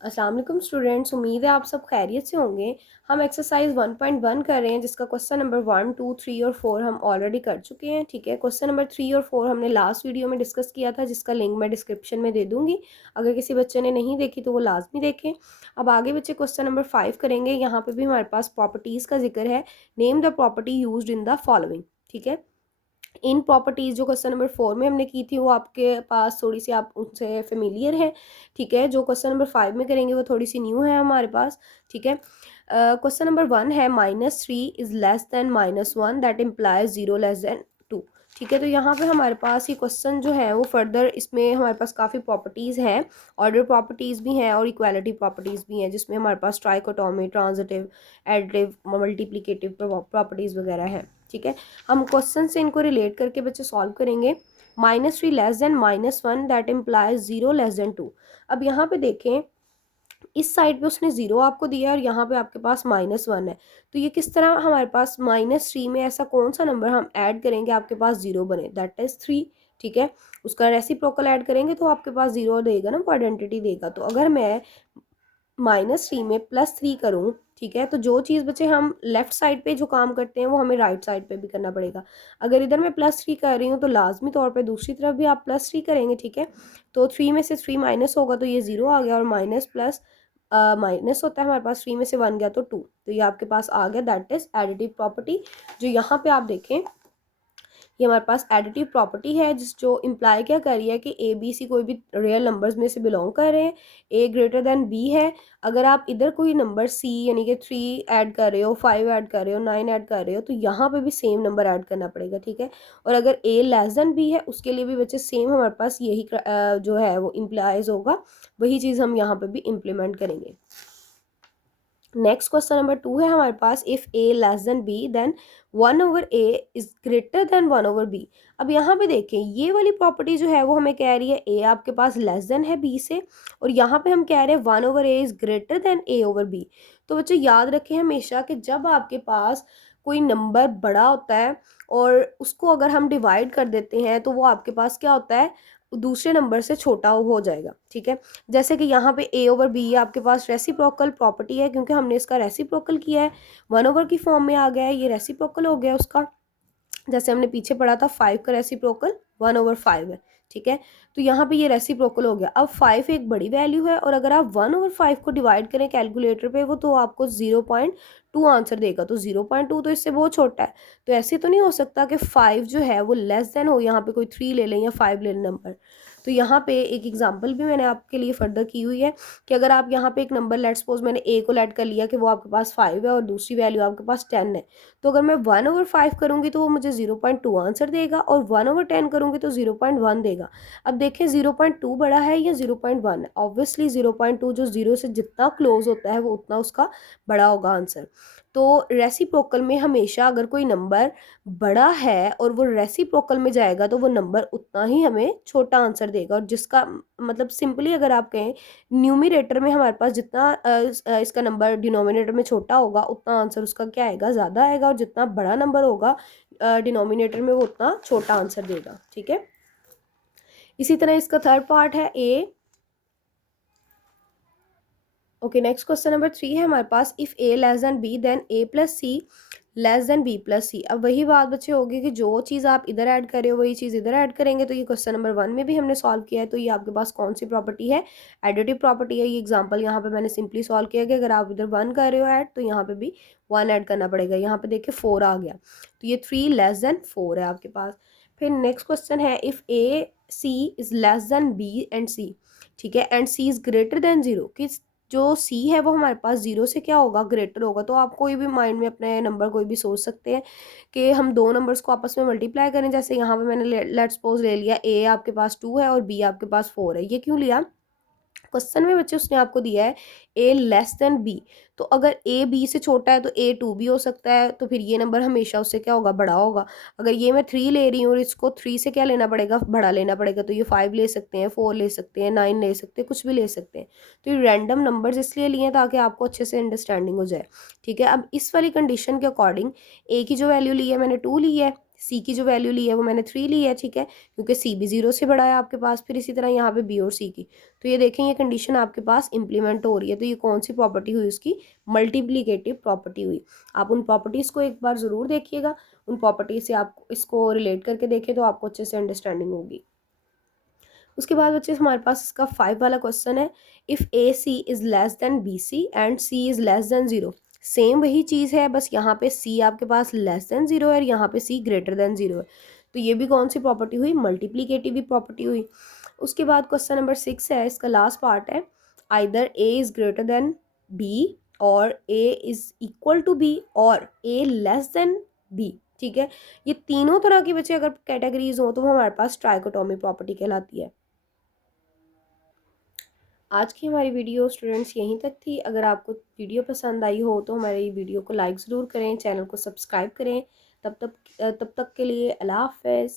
अस्सलाम वालेकुम स्टूडेंट्स, उम्मीद है आप सब खैरियत से होंगे। हम एक्सरसाइज 1.1 कर रहे हैं जिसका क्वेश्चन नंबर 1, 2, 3 और 4 हम ऑलरेडी कर चुके हैं। ठीक है, क्वेश्चन नंबर 3 और 4 हमने लास्ट वीडियो में डिस्कस किया था जिसका लिंक मैं डिस्क्रिप्शन में दे दूंगी। अगर किसी बच्चे ने नहीं देखी तो वो लाजमी देखें। अब आगे बच्चे क्वेश्चन नंबर 5 करेंगे। यहाँ पे भी हमारे पास प्रॉपर्टीज़ का जिक्र है। Name the property use in the following. ठीक है, इन प्रॉपर्टीज़ जो क्वेश्चन नंबर 4 में हमने की थी वो आपके पास थोड़ी सी आप उनसे फेमिलियर हैं। ठीक है, जो क्वेश्चन नंबर 5 में करेंगे वो थोड़ी सी न्यू है हमारे पास। ठीक है, क्वेश्चन नंबर 1 है -3 is less than -1 that implies 0 less than 2। ठीक है, तो यहाँ पे हमारे पास ये क्वेश्चन जो है वो फर्दर इसमें हमारे पास काफ़ी प्रॉपर्टीज़ हैं। ऑर्डर प्रॉपर्टीज़ भी हैं और इक्वालिटी प्रॉपर्टीज़ भी हैं जिसमें हमारे पास trichotomy, transitive, additive, multiplicative properties वगैरह हैं। ठीक है, हम क्वेश्चन से इनको रिलेट करके बच्चे सॉल्व करेंगे। -3 less than -1 that implies 0 less than 2। अब यहाँ पे देखें, इस साइड पे उसने 0 आपको दिया है और यहाँ पे आपके पास -1 है। तो ये किस तरह हमारे पास -3 में ऐसा कौन सा नंबर हम ऐड करेंगे आपके पास 0 बने, दैट इज़ 3। ठीक है, उसका रेसिप्रोकल ऐड करेंगे तो आपके पास 0 देगा ना, वो आइडेंटिटी देगा। तो अगर मैं -3 में +3 करूँ, ठीक है, तो जो चीज़ बच्चे हम लेफ्ट साइड पे जो काम करते हैं वो हमें राइट साइड पे भी करना पड़ेगा। अगर इधर मैं +3 कर रही हूँ तो लाजमी तौर पे दूसरी तरफ भी आप +3 करेंगे। ठीक है, तो 3 में से 3 माइनस होगा तो ये 0 आ गया और माइनस प्लस माइनस होता है हमारे पास, 3 में से 1 गया तो 2, तो ये आपके पास आ गया, दैट इज़ एडिटिव प्रॉपर्टी। जो यहाँ पे आप देखें, ये हमारे पास एडिटिव प्रॉपर्टी है जो इम्प्लाई क्या कर रही है कि ए बी सी कोई भी रियल नंबर्स में से बिलोंग कर रहे हैं। ए ग्रेटर देन बी है। अगर आप इधर कोई नंबर सी यानी कि 3 ऐड कर रहे हो, 5 ऐड कर रहे हो, 9 ऐड कर रहे हो तो यहाँ पे भी सेम नंबर ऐड करना पड़ेगा। ठीक है, और अगर ए लेस देन बी है उसके लिए भी बच्चे सेम हमारे पास यही जो है वो इम्प्लाइज होगा। वही चीज़ हम यहाँ पे भी इम्प्लीमेंट करेंगे। नेक्स्ट क्वेश्चन नंबर 2 है हमारे पास, if A less than B then 1/a is greater than 1/b। अब यहाँ पे देखें, ये वाली प्रॉपर्टी जो है वो हमें कह रही है a आपके पास लेस देन है b से, और यहाँ पे हम कह रहे हैं 1/a is greater then a/b। तो बच्चे याद रखें हमेशा कि जब आपके पास कोई नंबर बड़ा होता है और उसको अगर हम डिवाइड कर देते हैं तो वो आपके पास क्या होता है, दूसरे नंबर से छोटा हो जाएगा। ठीक है, जैसे कि यहाँ पे a/b आपके पास रेसिप्रोकल प्रॉपर्टी है क्योंकि हमने इसका रेसिप्रोकल किया है, 1/, की फॉर्म में आ गया है, ये रेसिप्रोकल हो गया उसका। जैसे हमने पीछे पढ़ा था 5 का रेसिप्रोकल 1/5 है। ठीक है, तो यहाँ पे ये रेसिप्रोकल हो गया। अब 5 एक बड़ी वैल्यू है और अगर आप 1/5 को डिवाइड करें कैलकुलेटर पे वो तो आपको 0.2 आंसर देगा। तो 0.2 तो इससे बहुत छोटा है। तो ऐसे तो नहीं हो सकता कि 5 जो है वो लेस देन हो, यहाँ पे कोई 3 ले लें या 5 ले लें नंबर। तो यहाँ पे एक एग्जांपल भी मैंने आपके लिए फर्दर की हुई है कि अगर आप यहाँ पे एक नंबर, लेट्स सपोज मैंने ए को लेट कर लिया कि वो आपके पास 5 है और दूसरी वैल्यू आपके पास 10 है, तो अगर मैं 1/5 करूँगी तो वो मुझे 0.2 आंसर देगा और 1/10 करूँगी तो 0.1 देगा। अब देखें 0.2 बड़ा है या 0.1 है, ऑब्वियसली 0.2 जो 0 से जितना क्लोज होता है वो उतना उसका बड़ा होगा आंसर। तो रेसिप्रोकल में हमेशा अगर कोई नंबर बड़ा है और वो रेसिप्रोकल में जाएगा तो वो नंबर उतना ही हमें छोटा आंसर देगा, और जिसका मतलब सिंपली अगर आप कहें न्यूमरेटर में हमारे पास जितना इसका नंबर डिनोमिनेटर में छोटा होगा उतना आंसर उसका क्या आएगा, ज़्यादा आएगा, और जितना बड़ा नंबर होगा डिनोमिनेटर में वो उतना छोटा आंसर देगा। ठीक है, इसी तरह इसका थर्ड पार्ट है A. Okay, next question number 3 है हमारे पास, if A less than B then a plus C less than b plus C. अब वही बात बच्चे होगी कि जो चीज़ आप इधर ऐड कर रहे हो वही चीज़ इधर ऐड करेंगे। तो ये क्वेश्चन नंबर 1 में भी हमने सॉल्व किया है। तो ये आपके पास कौन सी प्रॉपर्टी है, एडिटिव प्रॉपर्टी है। ये एग्जांपल यहाँ पे मैंने सिंपली सॉल्व किया कि अगर आप इधर 1 कर रहे हो ऐड तो यहाँ पे भी 1 ऐड करना पड़ेगा। यहाँ पे देखिए 4 आ गया, तो ये 3 लेस देन 4 है आपके पास। फिर नेक्स्ट क्वेश्चन है, if A C is less than B and C. ठीक है, and C is greater than 0, किस जो सी है वो हमारे पास 0 से क्या होगा, ग्रेटर होगा। तो आप कोई भी माइंड में अपने नंबर कोई भी सोच सकते हैं कि हम दो नंबर्स को आपस में मल्टीप्लाई करें। जैसे यहाँ पे मैंने लेट्स सपोज ले लिया, ए आपके पास 2 है और बी आपके पास 4 है। ये क्यों लिया, क्वेश्चन में बच्चे उसने आपको दिया है ए लेस देन बी, तो अगर ए बी से छोटा है तो ए 2 भी हो सकता है, तो फिर ये नंबर हमेशा उससे क्या होगा, बड़ा होगा। अगर ये मैं 3 ले रही हूँ और इसको 3 से क्या लेना पड़ेगा, बड़ा लेना पड़ेगा, तो ये 5 ले सकते हैं, 4 ले सकते हैं, 9 ले सकते हैं, कुछ भी ले सकते हैं। तो ये रैंडम नंबर्स इसलिए लिए हैं ताकि आपको अच्छे से अंडरस्टैंडिंग हो जाए। ठीक है, अब इस वाली कंडीशन के अकॉर्डिंग ए की जो वैल्यू ली है मैंने 2 ली है, सी की जो वैल्यू ली है वो मैंने 3 ली है, ठीक है, क्योंकि सी भी 0 से बड़ा है आपके पास। फिर इसी तरह यहाँ पे बी और सी की, तो ये देखें ये कंडीशन आपके पास इम्प्लीमेंट हो रही है। तो ये कौन सी प्रॉपर्टी हुई, उसकी मल्टीप्लीकेटिव प्रॉपर्टी हुई। आप उन प्रॉपर्टीज़ को एक बार ज़रूर देखिएगा, उन प्रॉपर्टीज से आप इसको रिलेट करके देखें तो आपको अच्छे से अंडरस्टैंडिंग होगी। उसके बाद बच्चे हमारे पास इसका 5 वाला क्वेश्चन है, if A C is less than B C and C is less than 0। Same वही चीज़ है, बस यहाँ पे सी आपके पास लेस देन 0 है और यहाँ पे सी ग्रेटर देन 0 है। तो ये भी कौन सी प्रॉपर्टी हुई, मल्टीप्लीकेटिव प्रॉपर्टी हुई। उसके बाद क्वेश्चन नंबर 6 है, इसका लास्ट पार्ट है, either A is greater than B और A is equal to B और ए लेस देन बी, ठीक है। ये तीनों तरह की बच्चे अगर कैटेगरीज हो तो वो हमारे पास ट्राइकोटोमी प्रॉपर्टी कहलाती है। आज की हमारी वीडियो स्टूडेंट्स यहीं तक थी। अगर आपको वीडियो पसंद आई हो तो हमारी वीडियो को लाइक ज़रूर करें, चैनल को सब्सक्राइब करें। तब तक के लिए अल्लाह हाफ़िज़।